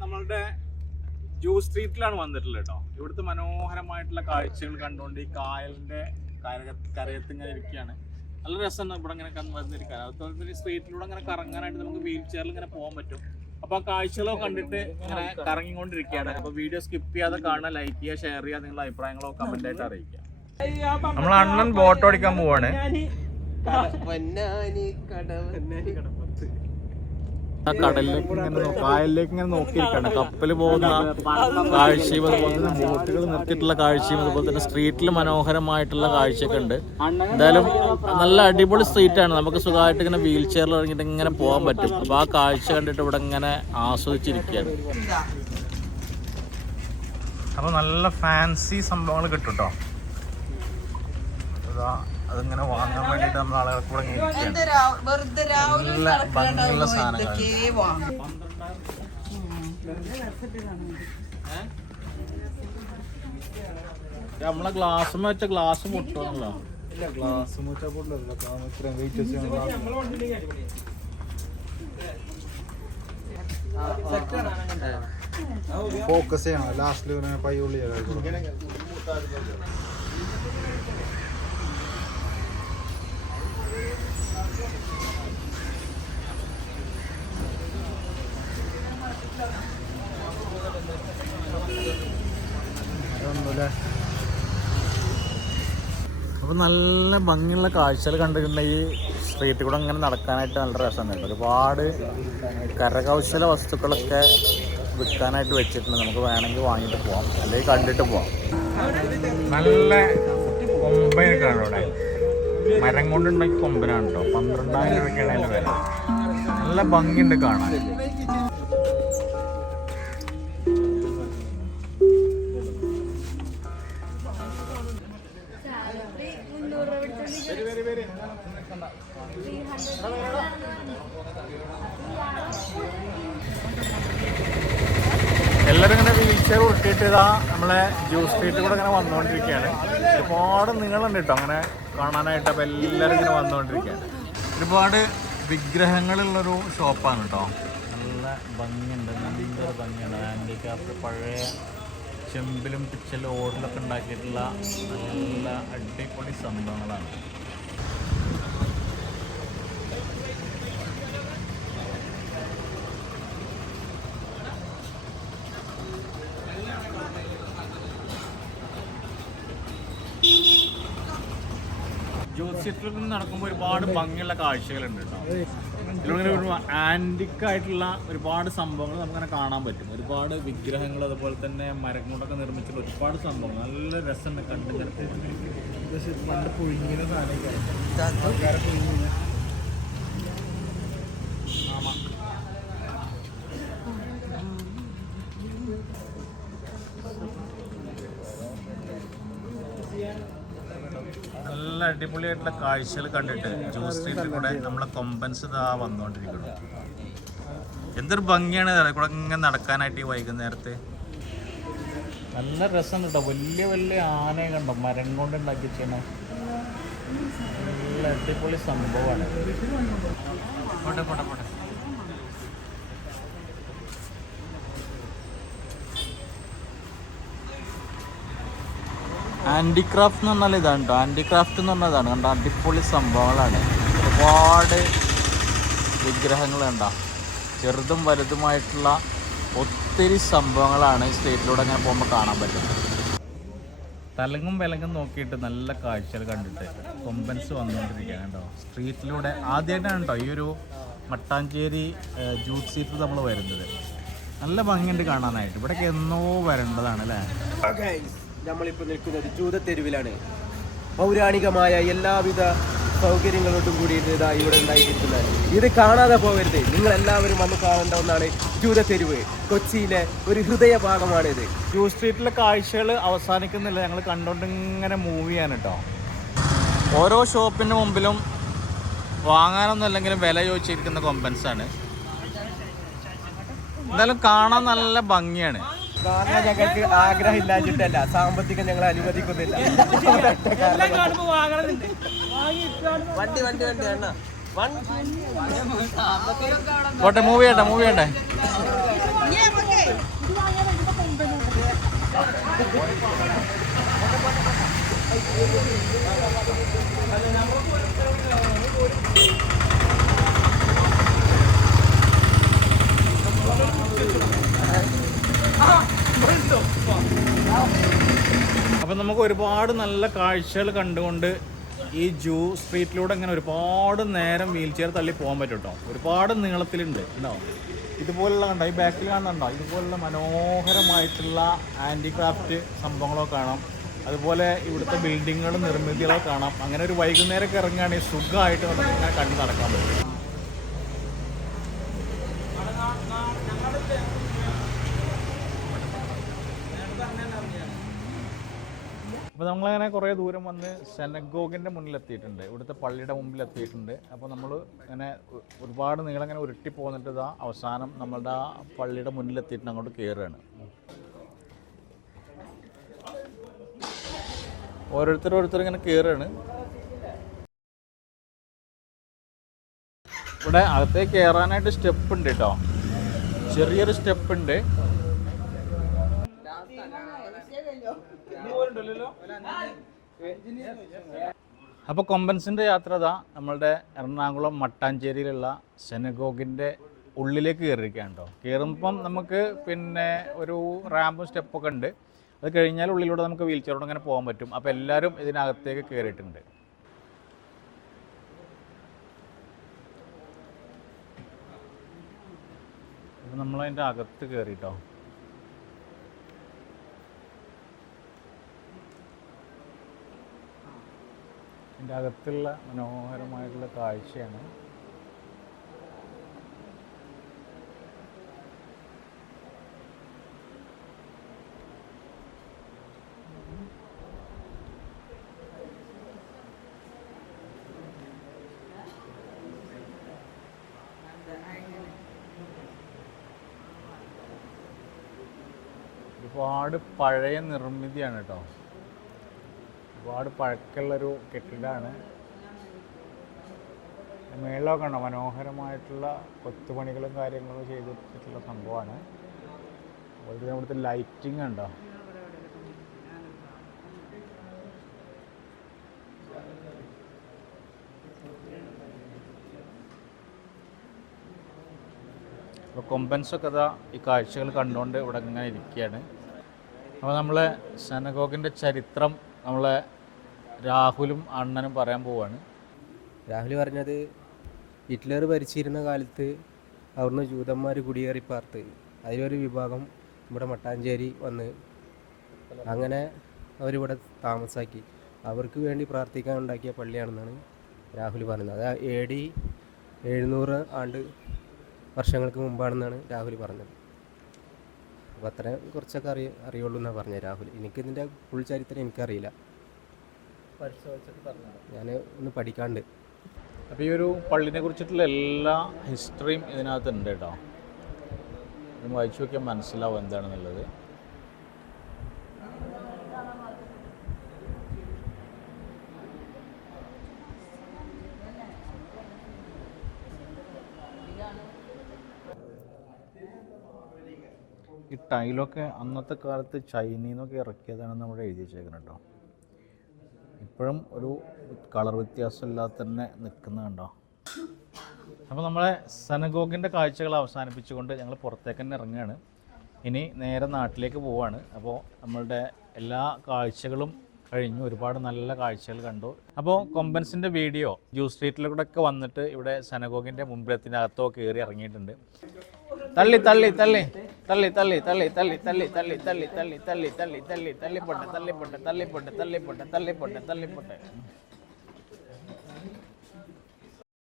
നമ്മളുടെ ജൂ സ്ട്രീറ്റിലാണ് വന്നിട്ടുള്ളത് കേട്ടോ. ഇവിടുത്തെ മനോഹരമായിട്ടുള്ള കാഴ്ചകൾ കണ്ടുകൊണ്ട് ഈ കായലിന്റെ കര കരയത്ത് ഇങ്ങനെ ഇരിക്കുകയാണ്. നല്ല രസമാണ് ഇവിടെ ഇങ്ങനെ വന്നിരിക്കാൻ. അതുപോലെ തന്നെ സ്ട്രീറ്റിലൂടെ ഇങ്ങനെ കറങ്ങാനായിട്ട് നമുക്ക് വീൽ ചെയറിൽ ഇങ്ങനെ പോകാൻ പറ്റും. അപ്പൊ ആ കാഴ്ചകളൊക്കെ കണ്ടിട്ട് ഇങ്ങനെ കറങ്ങിക്കൊണ്ടിരിക്കുകയാണ്. അപ്പൊ വീഡിയോ സ്കിപ്പ് ചെയ്യാതെ കാണുക ലൈക്ക് ചെയ്യുക ഷെയർ ചെയ്യുക നിങ്ങളുടെ അഭിപ്രായങ്ങളോ കമന്റ് ആയിട്ട് അറിയിക്കുക. നമ്മൾ അണ്ണൻ ബോട്ട് ഓടിക്കാൻ പോവാണ്. പൊന്നാനി കടവ് ആ കടലിലേക്ക് ഇങ്ങനെ കായലിലേക്ക് ഇങ്ങനെ നോക്കിയിരിക്കുകയാണ് കപ്പൽ പോകുന്ന കാഴ്ചയും അതുപോലെ തന്നെ ബോട്ടുകൾ നിർത്തിയിട്ടുള്ള കാഴ്ചയും അതുപോലെ തന്നെ സ്ട്രീറ്റിൽ മനോഹരമായിട്ടുള്ള കാഴ്ചയൊക്കെ ഉണ്ട്. എന്തായാലും നല്ല അടിപൊളി സ്ട്രീറ്റാണ് നമുക്ക് സുഖമായിട്ട് ഇങ്ങനെ വീൽ ചെയറിൽ ഇറങ്ങിയിട്ട് ഇങ്ങനെ പോകാൻ പറ്റും. അപ്പോൾ ആ കാഴ്ച കണ്ടിട്ട് ഇവിടെ ഇങ്ങനെ ആസ്വദിച്ചിരിക്കുകയാണ്. അപ്പോൾ നല്ല ഫാൻസി സംഭവങ്ങൾ കിട്ടും കേട്ടോ അതിങ്ങനെ വാങ്ങാൻ വേണ്ടിട്ട് നമ്മൾ ആളുകൾ കൂടെ നല്ല ഭംഗിയുള്ള സാധനങ്ങൾ. നമ്മളെ ഗ്ലാസ് വെച്ച ഗ്ലാസ് പൊട്ടുമല്ലോ ഫോക്കസ് ചെയ്യണം. ലാസ്റ്റിൽ പയ്യുള്ളി അപ്പൊ നല്ല ഭംഗിയുള്ള കാഴ്ചകൾ കണ്ടിട്ടുണ്ട് ഈ സ്ട്രീറ്റിൽ കൂടെ അങ്ങനെ നടക്കാനായിട്ട് നല്ല രസമാണ്. ഒരുപാട് കരകൗശല വസ്തുക്കളൊക്കെ വിൽക്കാനായിട്ട് വെച്ചിട്ടുണ്ട്. നമുക്ക് വേണമെങ്കിൽ വാങ്ങിയിട്ട് പോവാം. അല്ലെങ്കിൽ കണ്ടിട്ട് പോവാം. നല്ല കൊമ്പയൊക്കെയാണ് ഇവിടെ മരം കൊണ്ടുണ്ടാക്കി കൊമ്പനാണ് കേട്ടോ പന്ത്രണ്ടായിരം രൂപയ്ക്കാണ് അതിന്റെ വില. നല്ല ഭംഗിയുണ്ട് കാണാൻ. ചെയർ ഇതാ നമ്മളെ ജ്യൂസ് സ്ട്രീറ്റിൽ കൂടെ ഇങ്ങനെ വന്നുകൊണ്ടിരിക്കുകയാണ്. ഒരുപാട് നിങ്ങളുണ്ട് കേട്ടോ അങ്ങനെ കാണാനായിട്ട് അപ്പോൾ എല്ലാവരും ഇങ്ങനെ വന്നുകൊണ്ടിരിക്കുകയാണ്. ഒരുപാട് വിഗ്രഹങ്ങളുള്ളൊരു ഷോപ്പാണ് കേട്ടോ നല്ല ഭംഗിയുണ്ട്. നല്ല ഭംഗിയുണ്ട് ഹാൻഡിക്രാഫ്റ്റ് പഴയ ചെമ്പിലും പിച്ചലും ഓടിലൊക്കെ ഉണ്ടാക്കിയിട്ടുള്ള നല്ല അടിപൊളി സംഭവങ്ങളാണ്. ജ്യോതിഷത്തിൽ നിന്ന് നടക്കുമ്പോൾ ഒരുപാട് ഭംഗിയുള്ള കാഴ്ചകളുണ്ട് കേട്ടോ. ഇതിലൂടെ ഒരു ആന്റിക്കായിട്ടുള്ള ഒരുപാട് സംഭവങ്ങൾ നമുക്കങ്ങനെ കാണാൻ പറ്റും. ഒരുപാട് വിഗ്രഹങ്ങൾ അതുപോലെ തന്നെ മരം കൊണ്ടൊക്കെ നിർമ്മിച്ചിട്ടുള്ള ഒരുപാട് സംഭവങ്ങൾ. നല്ല രസമുണ്ട് കണ്ടു പണ്ട് പുഴുങ്ങിയ സാധനം അടിപൊളിയായിട്ടുള്ള കാഴ്ചകൾ കണ്ടിട്ട് ജ്യൂസ് സ്ട്രീറ്റിൽ കൂടെ നമ്മളെ കൊമ്പൻസ് ഇതാ വന്നുകൊണ്ടിരിക്കുന്നു എന്തൊരു ഭംഗിയാണ് കൂടെ ഇങ്ങനെ നടക്കാനായിട്ട് ഈ വൈകുന്നേരത്തെ. നല്ല രസം കേട്ടോ. വലിയ വലിയ ആനയെ കണ്ടോ? മരം കൊണ്ട് ഉണ്ടാക്കി ചെയ്യണം നല്ല അടിപൊളി സംഭവമാണ്. പോട്ടെ പോട്ടെ പോട്ടെ. ഹാൻഡിക്രാഫ്റ്റ് എന്ന് പറഞ്ഞാൽ ഇതാണ് കേട്ടോ ഹാൻഡിക്രാഫ്റ്റ് എന്ന് പറഞ്ഞാൽ ഇതാണ്. കണ്ടോ? അടിപൊളി സംഭവങ്ങളാണ്. ഒരുപാട് വിഗ്രഹങ്ങൾ കണ്ടോ? ചെറുതും വലുതുമായിട്ടുള്ള ഒത്തിരി സംഭവങ്ങളാണ് സ്റ്റേറ്റിലൂടെ അങ്ങനെ പോകുമ്പോൾ കാണാൻ പറ്റുന്നത്. തലങ്ങും വിലങ്ങും നോക്കിയിട്ട് നല്ല കാഴ്ചകൾ കണ്ടിട്ട് കൊമ്പൻസ് വന്നുകൊണ്ടിരിക്കുകയാണ് കേട്ടോ സ്ട്രീറ്റിലൂടെ ആദ്യമായിട്ടാണ് കേട്ടോ ഈ ഒരു മട്ടാഞ്ചേരി ജൂട്ട് സീറ്റ് നമ്മൾ വരുന്നത്. നല്ല ഭംഗിയുണ്ട് കാണാനായിട്ട്. ഇവിടേക്ക് എന്നോ വരേണ്ടതാണ് അല്ലേ? നമ്മളിപ്പോ നിൽക്കുന്നത് ജൂതത്തെരുവിലാണ്. പൗരാണികമായ എല്ലാവിധ സൗകര്യങ്ങളോടും കൂടിയിട്ട് ഇതാ ഇവിടെ ഉണ്ടായിരിക്കുന്നത്. ഇത് കാണാതെ പോകരുത്. നിങ്ങൾ എല്ലാവരും വന്ന് കാണേണ്ട ഒന്നാണ് ജൂതത്തെരുവ്. കൊച്ചിയിലെ ഒരു ഹൃദയ ഭാഗമാണിത് ജൂ സ്ട്രീറ്റിലെ കാഴ്ചകൾ അവസാനിക്കുന്നില്ല. ഞങ്ങൾ കണ്ടുകൊണ്ട് ഇങ്ങനെ മൂവ് ചെയ്യാൻ കേട്ടോ ഓരോ ഷോപ്പിന്റെ മുമ്പിലും വാങ്ങാനൊന്നും അല്ലെങ്കിലും വില ചോദിച്ചിരിക്കുന്ന കൊമ്പൻസാണ് എന്തായാലും കാണാൻ നല്ല ഭംഗിയാണ്. കാരണം ഞങ്ങൾക്ക് ആഗ്രഹം ഇല്ലാഞ്ഞിട്ടല്ല സാമ്പത്തികം ഞങ്ങൾ അനുവദിക്കുന്നില്ല വണ്ടി വണ്ടി വണ്ടി അണ്ണ പോട്ടെ മൂവി ചെയ്യട്ടെ മൂവി ചെയ്യട്ടെ. അപ്പം നമുക്ക് ഒരുപാട് നല്ല കാഴ്ചകൾ കണ്ടുകൊണ്ട് ഈ ജൂ സ്ട്രീറ്റിലൂടെ ഇങ്ങനെ ഒരുപാട് നേരം വീൽ ചെയർ തള്ളി പോകാൻ പറ്റും കേട്ടോ ഒരുപാട് നീളത്തിലുണ്ട് ഉണ്ടാവും ഇതുപോലുള്ള കണ്ടോ ഈ ബാക്കിൽ കാണുന്നുണ്ടോ? ഇതുപോലുള്ള മനോഹരമായിട്ടുള്ള ഹാൻഡിക്രാഫ്റ്റ് സംഭവങ്ങളൊക്കെ കാണാം. അതുപോലെ ഇവിടുത്തെ ബിൽഡിങ്ങുകളും നിർമ്മിതികളൊക്കെ കാണാം. അങ്ങനെ ഒരു വൈകുന്നേരമൊക്കെ ഇറങ്ങുകയാണെങ്കിൽ സുഖമായിട്ട് നമുക്ക് ഇങ്ങനെ കണ്ടു നടക്കാൻ പറ്റും. നമ്മളങ്ങനെ കുറേ ദൂരം വന്ന് സെനഗോഗിന്റെ മുന്നിലെത്തിയിട്ടുണ്ട്. ഇവിടുത്തെ പള്ളിയുടെ മുമ്പിൽ എത്തിയിട്ടുണ്ട് അപ്പോൾ നമ്മൾ ഇങ്ങനെ ഒരുപാട് നീളം ഇങ്ങനെ ഉരുട്ടി പോന്നിട്ട് ഇതാ അവസാനം നമ്മളുടെ ആ പള്ളിയുടെ മുന്നിലെത്തിയിട്ട് അങ്ങോട്ട് കയറുകയാണ് ഓരോരുത്തർ ഓരോരുത്തർ ഇങ്ങനെ കയറുകയാണ് ഇവിടെ അകത്തേക്ക് കയറാനായിട്ട് സ്റ്റെപ്പ് ഉണ്ട് കേട്ടോ. ചെറിയൊരു സ്റ്റെപ്പ് ഉണ്ട്. അപ്പോൾ കൊമ്പൻസിന്റെ യാത്ര ഇതാ നമ്മളുടെ എറണാകുളം മട്ടാഞ്ചേരിയിലുള്ള സെനഗോഗിന്റെ ഉള്ളിലേക്ക് കയറിയിരിക്കുകയാണ് കേട്ടോ കയറുമ്പം നമുക്ക് പിന്നെ ഒരു റാമ്പും സ്റ്റെപ്പൊക്കെ ഉണ്ട്. അത് കഴിഞ്ഞാൽ ഉള്ളിലൂടെ നമുക്ക് വീൽ ചെയറോട് അങ്ങനെ പോകാൻ പറ്റും. അപ്പോൾ എല്ലാവരും ഇതിനകത്തേക്ക് കയറിയിട്ടുണ്ട്. നമ്മളതിന്റെ അകത്ത് കയറിട്ടോ ഇതിന്റെ അകത്തുള്ള മനോഹരമായിട്ടുള്ള കാഴ്ചയാണ്. ഒരുപാട് പഴയ നിർമ്മിതിയാണ് കേട്ടോ ഒരുപാട് പഴക്കമുള്ളൊരു കെട്ടിടമാണ് മേളിലൊക്കെ ഉണ്ടോ മനോഹരമായിട്ടുള്ള കൊത്തുപണികളും കാര്യങ്ങളും ചെയ്തിട്ടുള്ള സംഭവമാണ്. അതുപോലെ തന്നെ ഇവിടുത്തെ ലൈറ്റിംഗ് ഉണ്ടോ അപ്പോൾ കൊമ്പൻസൊക്കെ അതാ ഈ കാഴ്ചകൾ കണ്ടുകൊണ്ട് ഇവിടെ ഇങ്ങനെ ഇരിക്കുകയാണ് അപ്പോൾ നമ്മളെ സെനഗോഗിന്റെ ചരിത്രം നമ്മളെ രാഹുലും അണ്ണനും പറയാൻ പോവാണ്. രാഹുൽ പറഞ്ഞത് ഹിറ്റ്ലർ ഭരിച്ചിരുന്ന കാലത്ത് അവിടുന്ന് ജൂതന്മാർ കുടിയേറി പാർത്ത് അതിലൊരു വിഭാഗം ഇവിടെ മട്ടാഞ്ചേരി വന്ന് അങ്ങനെ അവരിവിടെ താമസാക്കി. അവർക്ക് വേണ്ടി പ്രാർത്ഥിക്കാൻ ഉണ്ടാക്കിയ പള്ളിയാണെന്നാണ് രാഹുൽ പറയുന്നത് അത് എ ഡി എഴുന്നൂറ് ആണ്ട് വർഷങ്ങൾക്ക് മുമ്പാണെന്നാണ് രാഹുൽ പറഞ്ഞത്. അപ്പോൾ അത്രയും കുറച്ചൊക്കെ അറിയ അറിയുള്ളൂ എന്നാണ് പറഞ്ഞത് രാഹുൽ എനിക്കിതിന്റെ ഫുൾ ചരിത്രം എനിക്കറിയില്ല. ഞാൻ ഒന്ന് പഠിക്കാണ്ട്. അപ്പോൾ ഈ ഒരു പള്ളിനെ കുറിച്ചിട്ടുള്ള എല്ലാ ഹിസ്റ്ററിയും ഇതിനകത്ത് ഉണ്ട് കേട്ടോ. ഇത് വായിച്ചു നോക്കിയാൽ മനസ്സിലാവും എന്താണെന്നുള്ളത്. ഈ ടൈലൊക്കെ അന്നത്തെ കാലത്ത് ചൈനയിൽ നിന്നൊക്കെ ഇറക്കിയതാണെന്ന് നമ്മൾ എഴുതി വെച്ചേക്കണം കേട്ടോ ഇപ്പോഴും ഒരു കളർ വ്യത്യാസമില്ലാതെ തന്നെ നിൽക്കുന്നുണ്ടോ അപ്പോൾ നമ്മളെ സനഗോഗിന്റെ കാഴ്ചകൾ അവസാനിപ്പിച്ചുകൊണ്ട് ഞങ്ങൾ പുറത്തേക്ക് തന്നെ ഇറങ്ങുകയാണ്. ഇനി നേരെ നാട്ടിലേക്ക് പോവാണ് അപ്പോൾ നമ്മളുടെ എല്ലാ കാഴ്ചകളും കഴിഞ്ഞു. ഒരുപാട് നല്ല കാഴ്ചകൾ കണ്ടു. അപ്പോൾ കൊമ്പൻസിന്റെ വീഡിയോ ജൂ സ്ട്രീറ്റിലൂടെ ഒക്കെ വന്നിട്ട് ഇവിടെ സനഗോഗിന്റെ മുമ്പിലത്തിനകത്തോ കയറി ഇറങ്ങിയിട്ടുണ്ട്. തള്ളി തള്ളി തള്ളി. തള്ളി തള്ളി തള്ളി തള്ളി തള്ളി തള്ളി തള്ളി തള്ളി തള്ളി തള്ളി തള്ളി തള്ളിപ്പൊട്ടെ തള്ളിപ്പൊട്ടെ തള്ളിപ്പൊട്ടെ തള്ളിപ്പൊട്ടെ തള്ളിപ്പൊട്ടെ തള്ളിപ്പൊട്ടെ